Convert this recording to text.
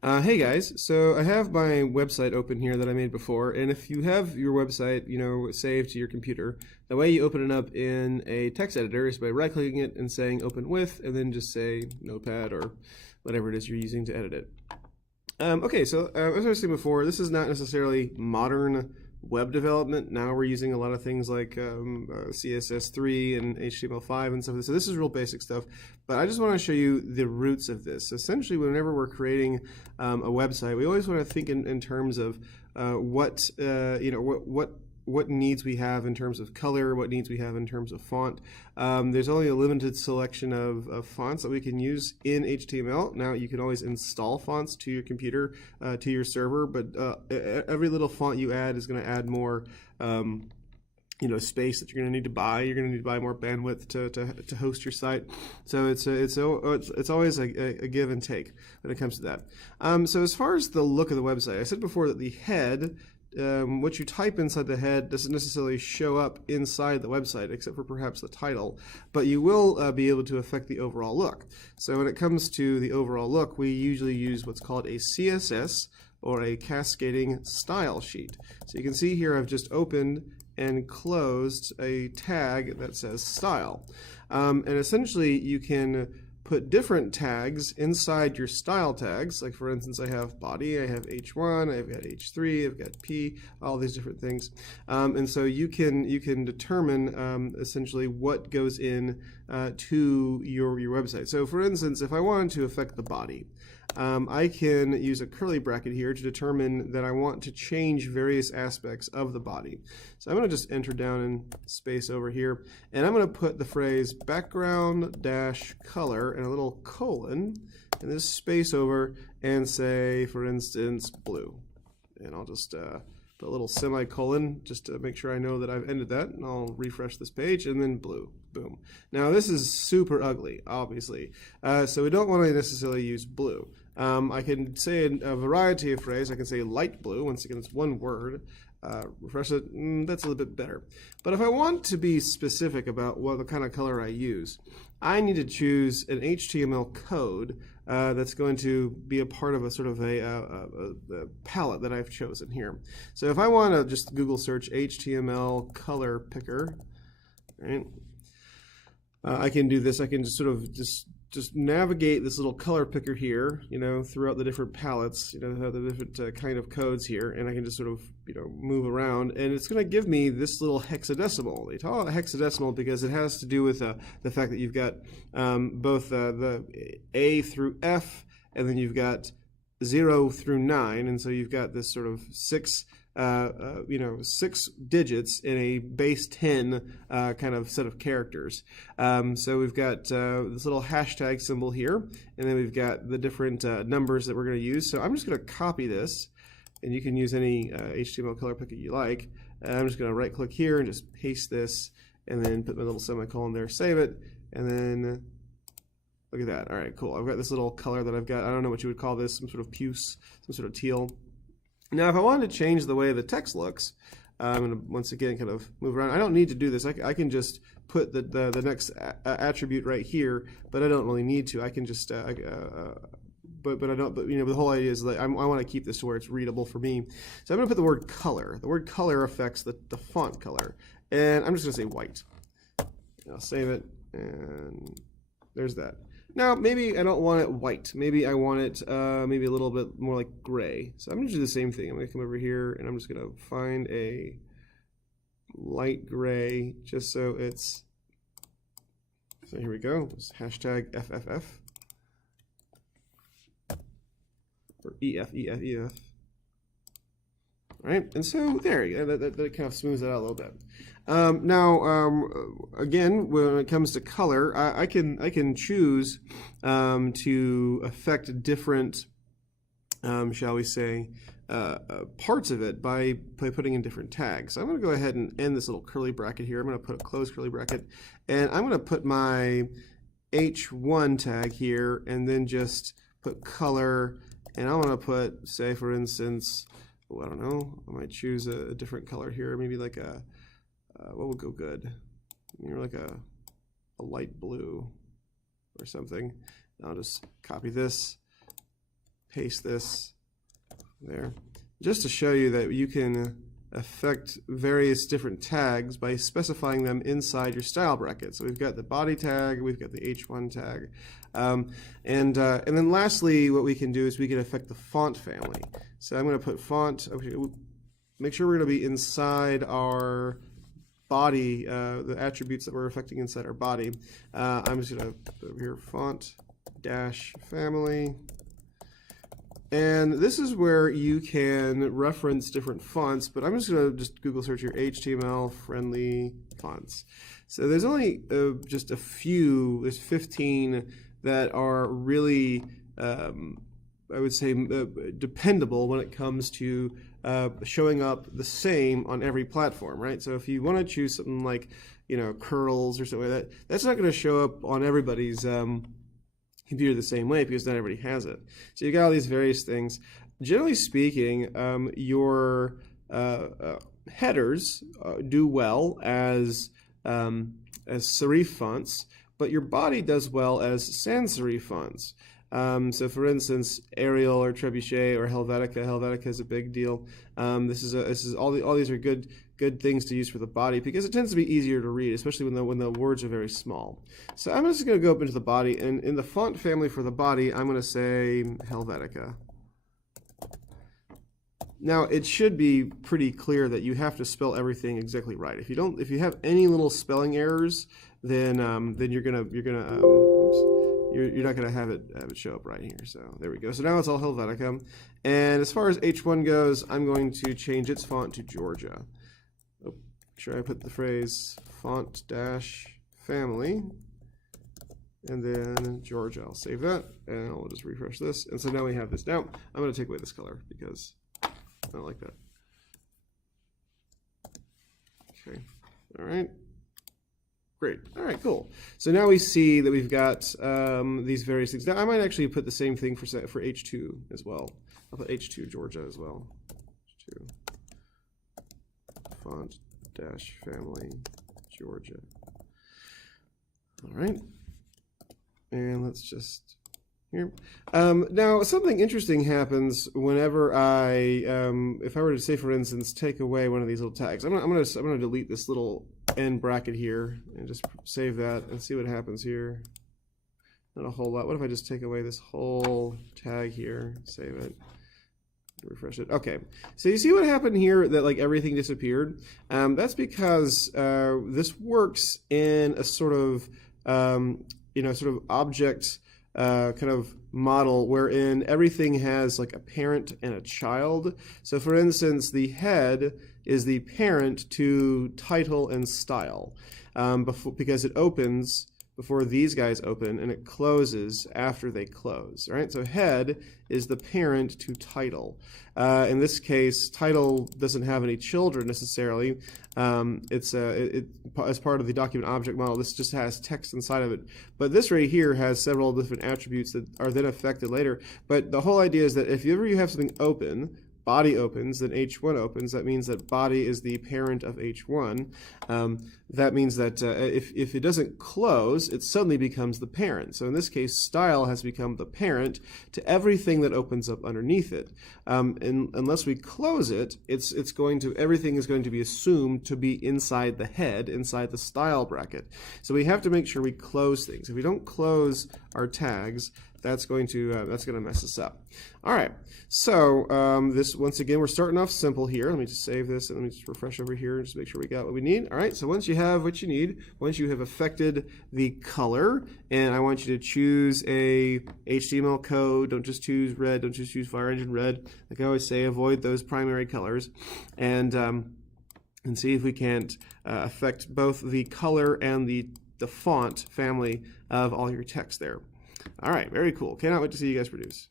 Hey guys, so I have my website open here that I made before, and if you have your website, saved to your computer, the way you open it up in a text editor is by right-clicking it and saying Open With, and then just say Notepad or whatever it is you're using to edit it. Okay, so as I was saying before, this is not necessarily modern web development. Now we're using a lot of things like CSS3 and HTML5 and stuff. So this is real basic stuff, but I just want to show you the roots of this. Essentially, whenever we're creating a website, we always want to think in terms of what needs we have in terms of color, what needs we have in terms of font. There's only a limited selection of fonts that we can use in HTML. Now you can always install fonts to your computer, to your server, but every little font you add is going to add more space that you're going to need to buy. You're going to need to buy more bandwidth to host your site. So it's always a give and take when it comes to that. So as far as the look of the website, I said before that the head, what you type inside the head doesn't necessarily show up inside the website, except for perhaps the title, but you will be able to affect the overall look. So when it comes to the overall look, we usually use what's called a CSS, or a cascading style sheet. So you can see here I've just opened and closed a tag that says style. And essentially you can put different tags inside your style tags. Like for instance, I have body, I have H1, I've got H3, I've got P, all these different things. And so you can determine essentially what goes in to your website. So for instance, if I wanted to affect the body, I can use a curly bracket here to determine that I want to change various aspects of the body. So I'm going to just enter down in space over here, and I'm going to put the phrase background dash color and a little colon and this space over and say, for instance, blue. And I'll just put a little semicolon just to make sure I know that I've ended that, and I'll refresh this page, and then blue. Boom. Now this is super ugly, obviously, so we don't want to necessarily use blue. I can say a variety of phrases. I can say light blue. Once again, it's one word. Refresh it. That's a little bit better. But if I want to be specific about what the kind of color I use, I need to choose an HTML code that's going to be a part of a sort of a palette that I've chosen here. So if I want to just Google search HTML color picker, right? I can do this. I can just sort of just navigate this little color picker here, throughout the different palettes, the different kind of codes here, and I can just sort of, move around, and it's going to give me this little hexadecimal. They call it a hexadecimal because it has to do with the fact that you've got both the A through F, and then you've got 0 through 9, and so you've got this sort of 6 digits in a base 10 kind of set of characters. So we've got this little hashtag symbol here, and then we've got the different numbers that we're going to use. So I'm just going to copy this, and you can use any HTML color picker you like. I'm just going to right click here and just paste this, and then put my little semicolon there, save it, and then look at that. All right, cool. I've got this little color that I've got. I don't know what you would call this, some sort of puce, some sort of teal. Now, if I wanted to change the way the text looks, I'm going to once again kind of move around. I don't need to do this. I can just put the next attribute right here, but I don't really need to. I can just, but I don't. But the whole idea is that I want to keep this to where it's readable for me. So I'm going to put the word color. The word color affects the font color, and I'm just going to say white. I'll save it, and there's that. Now, maybe I don't want it white. Maybe I want it maybe a little bit more like gray. So I'm going to do the same thing. I'm going to come over here, and I'm just going to find a light gray, just so it's, so here we go. It's hashtag FFF, or EF. All right, and so there you go. That kind of smooths it out a little bit. Again, when it comes to color, I can choose to affect different, shall we say, parts of it by putting in different tags. So I'm going to go ahead and end this little curly bracket here. I'm going to put a closed curly bracket, and I'm going to put my H1 tag here, and then just put color, and I'm going to put, say, for instance, I don't know, I might choose a different color here, maybe like a, what would go good? Maybe like a light blue or something. I'll just copy this, paste this there, just to show you that you can affect various different tags by specifying them inside your style bracket. So we've got the body tag, we've got the H1 tag, and then lastly, what we can do is we can affect the font family. So I'm going to put font. Okay, make sure we're going to be inside our body, the attributes that we're affecting inside our body. I'm just going to put over here font dash family. And this is where you can reference different fonts, but I'm just going to Google search your HTML friendly fonts. So there's only just a few, there's 15 that are really, I would say, dependable when it comes to showing up the same on every platform, right? So if you want to choose something like, curls or something like that, that's not going to show up on everybody's computer the same way because not everybody has it. So you've got all these various things. Generally speaking, your headers do well as serif fonts, but your body does well as sans serif fonts. So for instance, Arial or Trebuchet or Helvetica. Helvetica is a big deal. All these are good things to use for the body because it tends to be easier to read, especially when the words are very small. So I'm just going to go up into the body, and in the font family for the body, I'm going to say Helvetica. Now it should be pretty clear that you have to spell everything exactly right. If you have any little spelling errors, then you're not going to have it show up right here. So there we go. So now it's all Helvetica. And as far as H1 goes, I'm going to change its font to Georgia. Make sure I put the phrase font dash family and then Georgia. I'll save that and I'll just refresh this. And so now we have this. Now I'm going to take away this color because I don't like that. Okay. All right. Great. All right, cool. So now we see that we've got these various things. Now I might actually put the same thing for H2 as well. I'll put H2 Georgia as well. H2 font dash family Georgia. All right. And let's just here. Now something interesting happens whenever if I were to say, for instance, take away one of these little tags. I'm gonna delete this little end bracket here and just save that and see what happens here. Not a whole lot. What if I just take away this whole tag here, save it, refresh it? Okay, so you see what happened here, that like everything disappeared? That's because this works in a sort of object kind of model wherein everything has like a parent and a child. So for instance, the head is the parent to title and style because it opens before these guys open and it closes after they close, right? So head is the parent to title. In this case, title doesn't have any children necessarily. As part of the document object model, this just has text inside of it. But this right here has several different attributes that are then affected later. But the whole idea is that if you have something open, body opens, then H1 opens. That means that body is the parent of H1. That means that if it doesn't close, it suddenly becomes the parent. So in this case, style has become the parent to everything that opens up underneath it. And unless we close it, everything is going to be assumed to be inside the head, inside the style bracket. So we have to make sure we close things. If we don't close our tags, that's going to mess us up. All right, so this, once again, we're starting off simple here. Let me just save this and let me just refresh over here and just make sure we got what we need. All right, so once you have what you need, once you have affected the color, and I want you to choose a HTML code, don't just choose red, don't just choose Fire Engine red. Like I always say, avoid those primary colors, and see if we can't affect both the color and the font family of all your text there. All right, very cool. Cannot wait to see you guys produce.